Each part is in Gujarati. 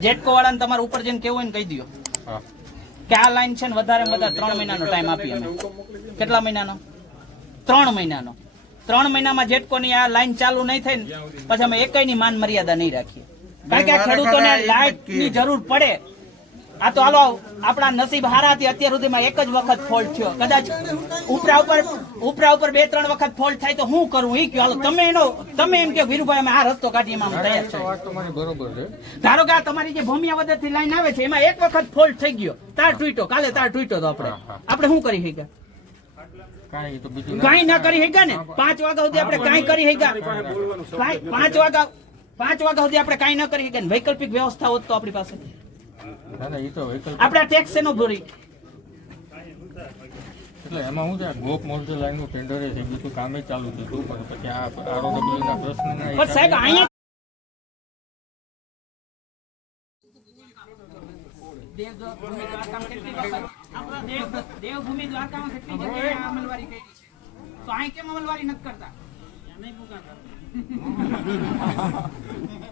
જેટકો વાળાને તમારે ઉપર જઈને કેવું હોય ને કહી દો કે આ લાઈન છે ને વધારે બધા ત્રણ મહિનાનો ટાઈમ આપી અમે. કેટલા મહિનાનો? ત્રણ મહિનાનો. ત્રણ મહિનામાં જેટકોની આ લાઈન ચાલુ નહીં થાય ને પછી અમે એકની માન મર્યાદા નહીં રાખીએ. કારણ કે આ ખેડૂતોને લાઈટની જરૂર પડે. આ તો હાલો આપણા નસીબ હારાથી અત્યાર સુધીમાં એક જ વખત ફોલ્ટ થયો. કદાચ ઉપરા ઉપર ઉપરા ઉપર બે ત્રણ વખત ફોલ્ટ થાય તો હું કરું? એ કયો હાલો તમે એનો તમે એમ કે વીરુભાઈ અમે આ રસ્તો કાઢીએ માં અમે તૈયાર બરોબર છે. ધારો કે આ તમારી જે ભૂમિયા થી લાઈન આવે છે એમાં એક વખત ફોલ્ટ થઈ ગયો. તાર ટ્વીટો કાલે તાર ટ્વીટો તો આપણે. આપણે શું કરી શક્યા? કાંઈ તો ના કરી શક્યા ને? પાંચ વાગ્યા સુધી આપણે કાંઈ કરી શક્યા? પાંચ વાગ્યા પાંચ વાગ્યા સુધી આપણે કાંઈ ન કરી શક્યા ને? વૈકલ્પિક વ્યવસ્થા હોત તો આપણી પાસે. આપણે ટેક્સ એનો ભરી. એટલે એમાં હું છે ગોપ મોલસે લાઈનનું ટેન્ડર છે બીજું કામે ચાલુ થયું પણ પછી આ આરઓડબ્લ્યુ ના પ્રશ્ન સાહેબ અહીંયા દેવભૂમિ દ્વારકામાં કેટલી વખત આપણા દેવ- દેવભૂમિ દ્વારકામાં કેટલી જગ્યાએ અમલવારી કરી છે? તો અહીં કેમ અમલવારી નથી કરતા?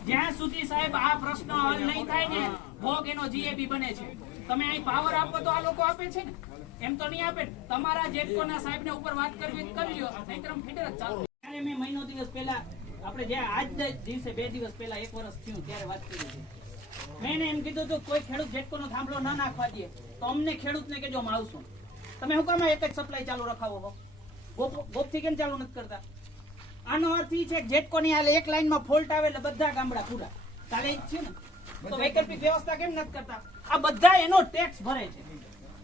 જ્યાં સુધી સાહેબ આ પ્રશ્ન હલ નહીં થાય ને, ભોગ એનો જીએબી બને છે. તમે અહીં પાવર આપો તો આ લોકો આપે છે ને. એમ તો નહીં આપે. તમારા જેટકોના સાહેબને ઉપર વાત કરવી હોય તો કરી લ્યો. નહીંતર આમ જ ચાલુ ત્યારે મેં મહિનો દિવસ પહેલા, આપણે જે આજ દિવસે બે દિવસ પહેલા એક વર્ષ થયું ત્યારે વાત કરી છે મેં એમ કીધું હતું, કોઈ ખેડૂત જેટકોનો થાંભલો ના નાખવા દે. તો અમને ખેડૂતને કેજો માવશું તમે હું કામ એક જ સપ્લાય ચાલુ રખાવો ગોપ ગોપથી કેમ ચાલુ નથી કરતા? આનો અર્થ એ છે જેટકો જેટકોની હાલ એક લાઈનમાં ફોલ્ટ આવે એટલે બધા ગામડા પૂરા. કાલે છે ને? તો વૈકલ્પિક વ્યવસ્થા કેમ નથી કરતા? આ બધા એનો ટેક્સ ભરે છે.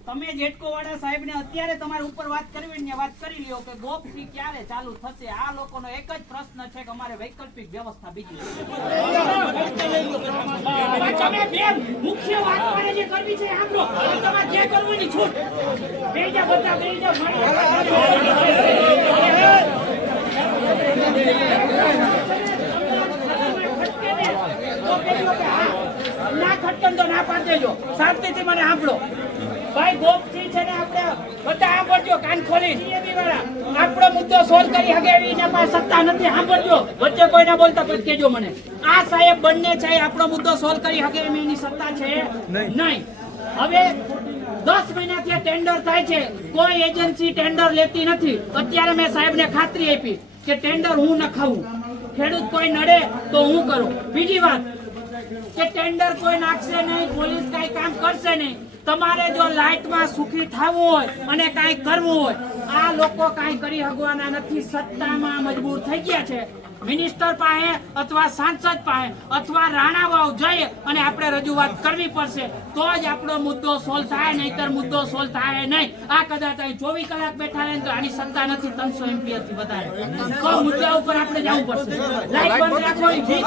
તમે જેટકો વાળા સાહેબ ને અત્યારે તમારે ઉપર વાત કરવી ને વાત કરી લ્યો કે ગોપથી ક્યારે ચાલુ થશે? આ લોકોનો એક જ પ્રશ્ન છે કે અમારે વૈકલ્પિક વ્યવસ્થા બીજી મુખ્ય વાત જે કરવી છે એ તમારે જે કરવાની છૂટ. બધા ના ખટકન તો ના પાડી દેજો. શાંતિથી મને સાંભળો. ભાઈ ગોપથી છે ને આપણે બધા સાંભળજો કાન ખોલી વાળા આપણો મુદ્દો સોલ્વ કરી હગે એના પાસે સત્તા નથી. સાંભળજો. વચ્ચે કોઈ ના બોલતા પછી કહેજો મને. આ સાહેબ બંને છે આપણો મુદ્દો સોલ્વ કરી હગે એની સત્તા છે? નહીં. હવે દસ મહિનાથી ટેન્ડર થાય છે. કોઈ એજન્સી ટેન્ડર લેતી નથી. અત્યારે મેં સાહેબને ખાતરી આપી કે ટેન્ડર હું ન ખાવું ખેડૂત કોઈ નડે તો હું કરું. બીજી વાત કે ટેન્ડર કોઈ નાખશે નહીં, પોલીસ કઈ કામ કરશે નહીં. તમારે જો લાઇટમાં સુખી થવું હોય અને કાંઈ કરવું હોય આ લોકો કાંઈ કરી હગવાના નથી, સત્તામાં મજબૂર થઈ ગયા છે. મિનિસ્ટર પાસે અથવા સાંસદ પાસે અથવા રાણાવાવ જઈએ અને આપણે રજૂઆત કરવી પડશે, તો જ આપણો મુદ્દો સોલ્વ થાય, નહીતર મુદ્દો સોલ્વ થાય નહીં. આ કદાચ અહીં ચોવીસ કલાક બેઠા રહે તો આની સત્તા નથી ત્રણસો એમપી થી વધારે. તો મુદ્દા ઉપર આપણે જવું પડશે. લાઈટ બંધ રાખવાની ઠીક